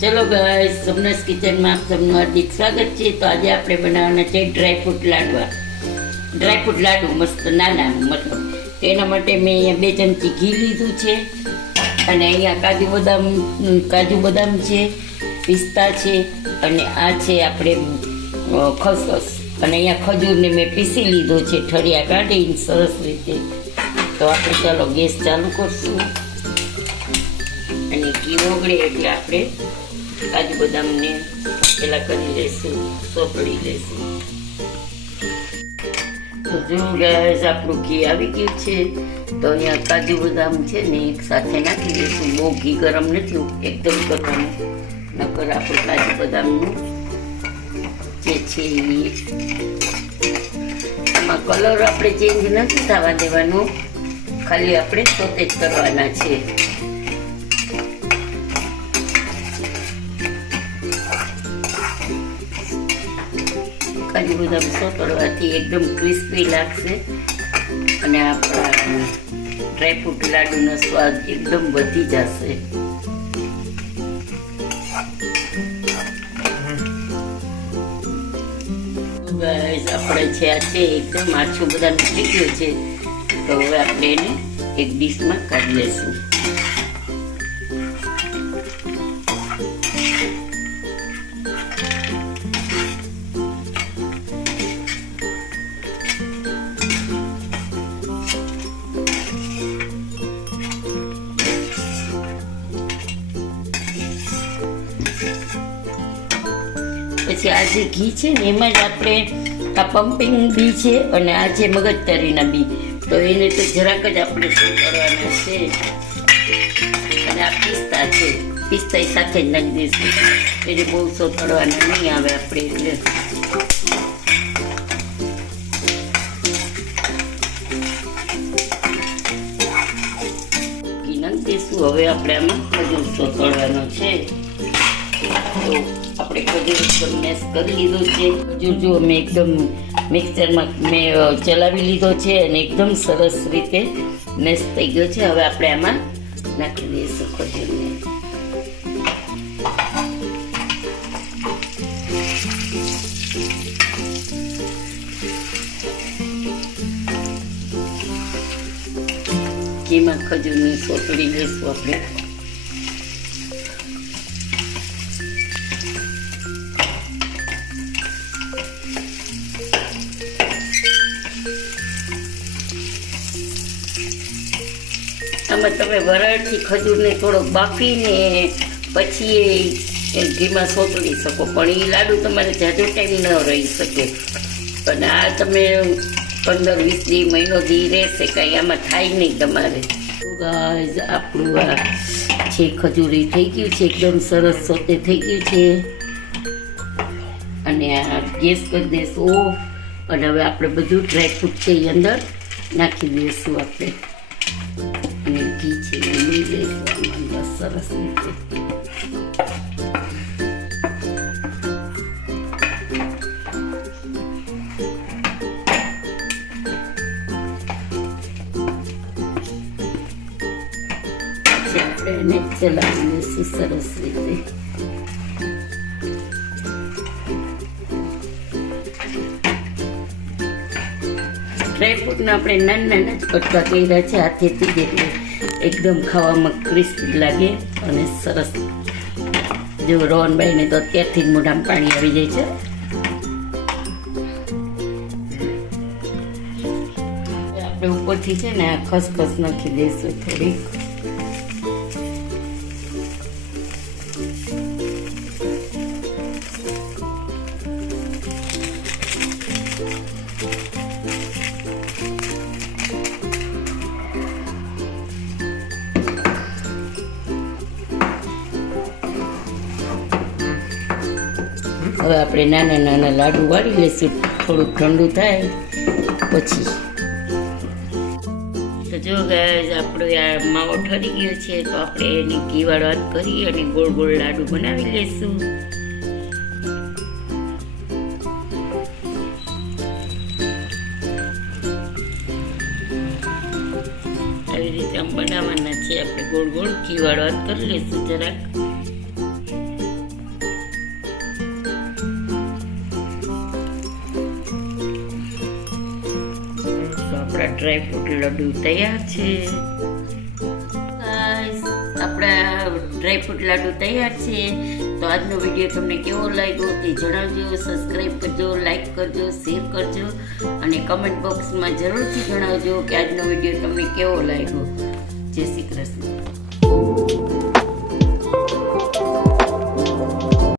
ચલો ગાઈસ સમનસ કિચનમાં આપ સૌનું હાર્દિક સ્વાગત છે. તો આજે આપણે બનાવવાના છે ડ્રાયફ્રૂટ લાડવા. ડ્રાયફ્રૂટ લાડુ મસ્ત નાના મતલબ એના માટે મેં અહીંયા બે ચમચી ઘી લીધું છે. અને અહીંયા કાજુ બદામ કાજુ બદામ છે, પિસ્તા છે, અને આ છે આપણે ખસખસ. અને અહીંયા ખજૂરને મેં પીસી લીધો છે ઠળિયા કાઢીને સરસ રીતે. તો આપણે ચાલો ગેસ ચાલુ કરશું. અને ઘી ઓગળે એટલે આપણે કાજુ બદામને પેલા કરી લઈશું સોપડી લઈશું તો જો ગેસ આપણું ઘી આવી ગયું છે તો અહીંયા કાજુ બદામ છે ને એક સાથે નાખી દઈશું બહુ ઘી ગરમ નથી એકદમ કરવાનું નકર આપણું કાજુ બદામનું જે છે એ આમાં કલર આપણે ચેન્જ નથી થવા દેવાનો ખાલી આપણે સોતે જ કરવાના છે કાજુ બદામ સોતળવાથી એકદમ ક્રિસ્પી લાગશે. અને આપણા ડ્રાયફ્રૂટ લાડુનો સ્વાદ એકદમ વધી જશે. આપણે છે આ છે એકદમ આછું બધા નીકળી ગયું છે. તો હવે આપણે એને એક ડીશમાં કાઢી લઈશું. પછી આ જે ઘી છે ને એમાં જ આપણે આ પમ્પિંગ બી છે અને આ જે મગજતરીના બી તો એને તો જરાક જ આપણે શું કરવાના છે? અને આ પિસ્તા છે. પિસ્તા સાથે જ નાખી દઈશું. એને બહુ સોતળવાના નહીં આવે આપણે એટલે. નાખી હવે આપણે આમાં ખજૂર સોતળવાનો છે. તો આપણે ખજૂર એકદમ મેસ કરી લીધો છે. ખજૂર જો મેં એકદમ મિક્સરમાં મેં ચલાવી લીધો છે અને એકદમ સરસ રીતે મેસ થઈ ગયો છે. હવે આપણે આમાં નાખી દઈશું ખજૂરને. ઘીમાં ખજૂરની સોતળી લઈશું આપણે? આમાં તમે વરાળથી ખજૂરને થોડોક બાફીને પછી એ- ઘીમાં સોતળી શકો. પણ એ લાડુ તમારે જાજો ટાઈમ ન રહી શકે. પણ આ તમે પંદર વીસ દી મહિનો દી રહેશે, કાંઈ આમાં થાય નહીં તમારે. ગાઈઝ આપણું આ છે ખજૂરી થઈ ગયું છે, એકદમ સરસ સોતે થઈ ગયું છે. અને આ ગેસ કરી દઈશું ઓફ અને હવે આપણે બધું ડ્રાયફ્રૂટ છે એ અંદર નાખી દઈશું આપણે. અને ઘી છે લઈ લઈશું આમાં બસ સરસ રીતે એને ચલાવી લઈશું સરસ રીતે ડ્રાયફ્રૂટને આપણે નાના નાના જ કટકા કર્યા છે હાથેથી જ એકદમ ખાવામાં ક્રિસ્પ લાગે અને સરસ. જો રોહનભાઈને તો અત્યારથી જ મોઢામાં પાણી આવી જાય છે. આપણે ઉપરથી છે ને આ ખસખસ નાખી દઈશું થોડીક. હવે આપણે નાના નાના લાડુ વાળી લઈશું. થોડુંક ઠંડુ થાય, પછી. તો જો ગાય આપણો આ માવો ઠરી ગયો છે, તો આપણે એની ઘીવાળો હાથ કરી અને ગોળ ગોળ લાડુ બનાવી લઈશું. આવી રીતે આમ બનાવવાના છે, આપણે ગોળ ગોળ ઘીવાળો હાથ કરી લઈશું જરાક. ડ્રાયફ્રૂટ લડ્ડુ તૈયાર છે. આપણા ડ્રાયફ્રૂટ લાડુ તૈયાર છે. તો આજનો વીડિયો તમને કેવો લાગ્યો તે જણાવજો સબસ્ક્રાઈબ કરજો લાઈક કરજો શેર કરજો અને કમેન્ટ બોક્સમાં જરૂરથી જણાવજો કે આજનો વીડિયો તમને કેવો લાગ્યો. જય શ્રી કૃષ્ણ.